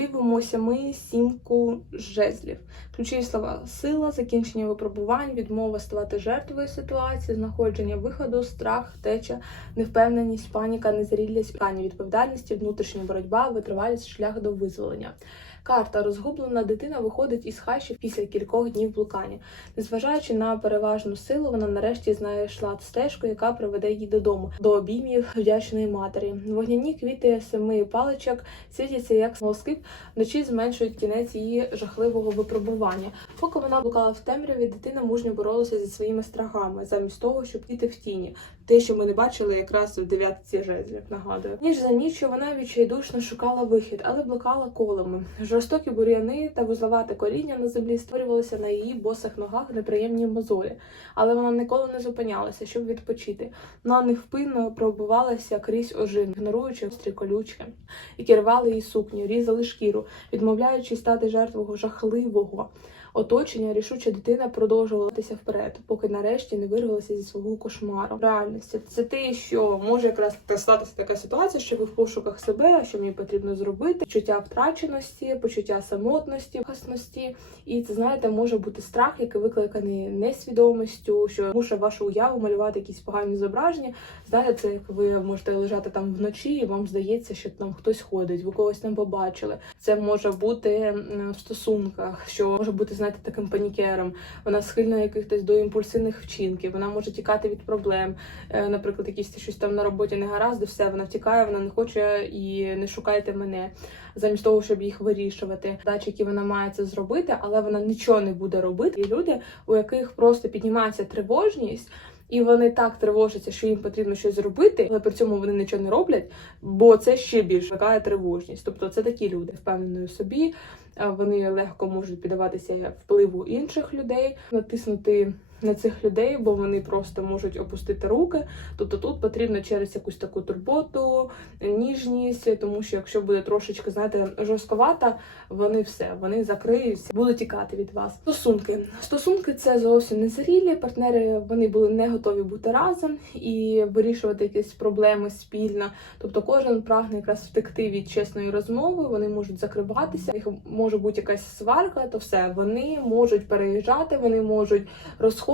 Дивимося ми сімку жезлів. Ключові слова сила, закінчення випробувань, відмова ставати жертвою ситуації, знаходження виходу, страх, теча, невпевненість, паніка, незрілість, питання відповідальності, внутрішня боротьба, витривалість, шлях до визволення. Карта розгублена дитина виходить із хащі після кількох днів блукання. Незважаючи на переважну силу, вона нарешті знайшла стежку, яка приведе її додому, до обіймів вдячної матері. Вогняні квіти семи паличок світяться як смолоскип, вночі зменшують кінець її жахливого випробування. Поки вона блукала в темряві, дитина мужньо боролася зі своїми страхами, замість того, щоб піти в тіні. Те, що ми не бачили якраз у дев'ятці жезлів, нагадую. Ніж за ніччю вона відчайдушно шукала вихід, але блукала колами. Жорстокі бур'яни та вузловате коріння на землі створювалися на її босих ногах неприємні мозолі. Але вона ніколи не зупинялася, щоб відпочити. Вона невпинно пробувалася крізь ожин, ігноруючи острі колючки, які рвали її сукню, різали шкіру, відмовляючись стати жертвою жахливого. Оточення рішуча дитина продовжувалася вперед, поки нарешті не вирвалася зі свого кошмару. Реальності це те, що може якраз статися така ситуація, що ви в пошуках себе, що мені потрібно зробити, почуття втраченості, почуття самотності, хасності. І це знаєте, може бути страх, який викликаний несвідомістю, що муше вашу уяву малювати якісь погані зображення. Знаєте, це як ви можете лежати там вночі, і вам здається, що там хтось ходить, ви когось там побачили. Це може бути в стосунках, що може бути, знаєте, таким панікером. Вона схильна якихось до імпульсивних вчинків. Вона може тікати від проблем. Е, Наприклад, якісь щось там на роботі не гаразд, все вона втікає, вона не хоче і не шукайте мене. Замість того, щоб їх вирішувати, задачі, які вона має це зробити, але вона нічого не буде робити. І люди, у яких просто піднімається тривожність. І вони так тривожаться, що їм потрібно щось зробити, але при цьому вони нічого не роблять, бо це ще більше викликає тривожність. Тобто це такі люди впевнені у собі, вони легко можуть піддаватися впливу інших людей, натиснути на цих людей, бо вони просто можуть опустити руки. Тобто тут потрібно через якусь таку турботу, ніжність, тому що якщо буде трошечки, знаєте, жорстковата, вони все, вони закриються, будуть тікати від вас. Стосунки. Стосунки це зовсім не зрілі. Партнери вони були не готові бути разом і вирішувати якісь проблеми спільно. Тобто кожен прагне якраз втекти від чесної розмови, вони можуть закриватися, їх може бути якась сварка, то все вони можуть переїжджати, вони можуть розходитися.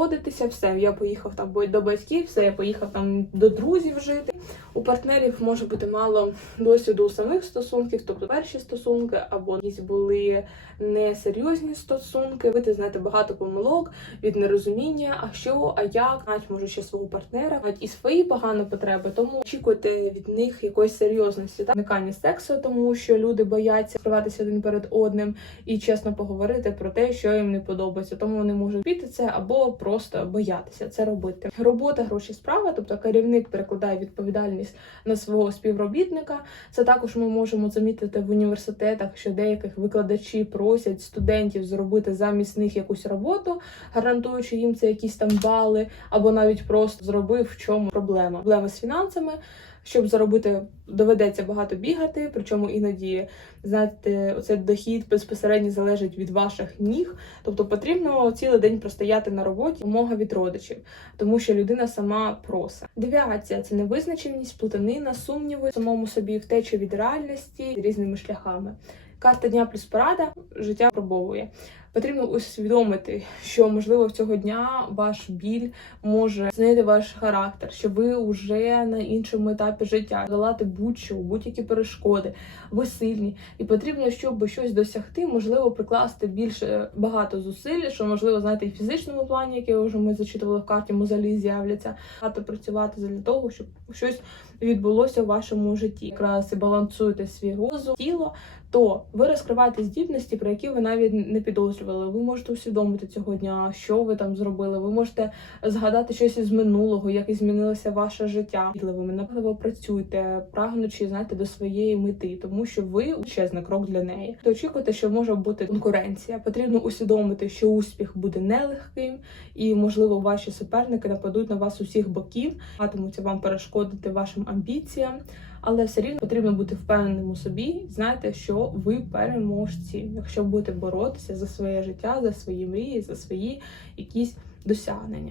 Все, я поїхав там до батьків, все, я поїхав там до друзів жити. У партнерів може бути мало досвіду у самих стосунків, тобто перші стосунки, або якісь були несерйозні стосунки. Ви знаєте багато помилок від нерозуміння, а що, а як, навіть може ще свого партнера, навіть і свої погані потреби. Тому очікуйте від них якоїсь серйозності та уникання сексу, тому що люди бояться скриватися один перед одним і чесно поговорити про те, що їм не подобається. Тому вони можуть піти це або просто боятися це робити. Робота, гроші, справа, тобто керівник перекладає відповідальність на свого співробітника. Це також ми можемо замітити в університетах, що деяких викладачі просять студентів зробити замість них якусь роботу, гарантуючи їм це якісь там бали, або навіть просто зробив в чому проблема. Проблеми з фінансами. Щоб заробити, доведеться багато бігати, причому іноді знаєте, оцей дохід безпосередньо залежить від ваших ніг. Тобто потрібно цілий день простояти на роботі, умога від родичів, тому що людина сама просить. Девіація це невизначеність, плутанина, сумніви самому собі, втеча від реальності різними шляхами. Карта дня плюс порада життя пробовує. Потрібно усвідомити, що можливо цього дня ваш біль може змінити ваш характер, що ви вже на іншому етапі життя долати будь-що, будь-які перешкоди, ви сильні, і потрібно, щоб щось досягти, можливо, прикласти більше багато зусиль, що можливо, знаєте, і в фізичному плані, яке вже ми зачитували в карті, мозолі з'являться, багато працювати для того, щоб щось відбулося в вашому житті. Якраз і балансуєте свій розум, тіло, то ви розкриваєте здібності, про які ви навіть не підозрювали. Ви можете усвідомити цього дня, що ви там зробили. Ви можете згадати щось із минулого, як і змінилося ваше життя. Ви наполегливо працюйте, прагнучи знаєте, до своєї мети, тому що ви величезний крок для неї. То очікуйте, що може бути конкуренція. Потрібно усвідомити, що успіх буде нелегким, і можливо ваші суперники нападуть на вас усіх боків, матимуться вам перешкодити вашим амбіціям. Але все рівно потрібно бути впевненим у собі. Знаєте, що ви переможці, якщо будете боротися за своє життя, за свої мрії, за свої якісь досягнення.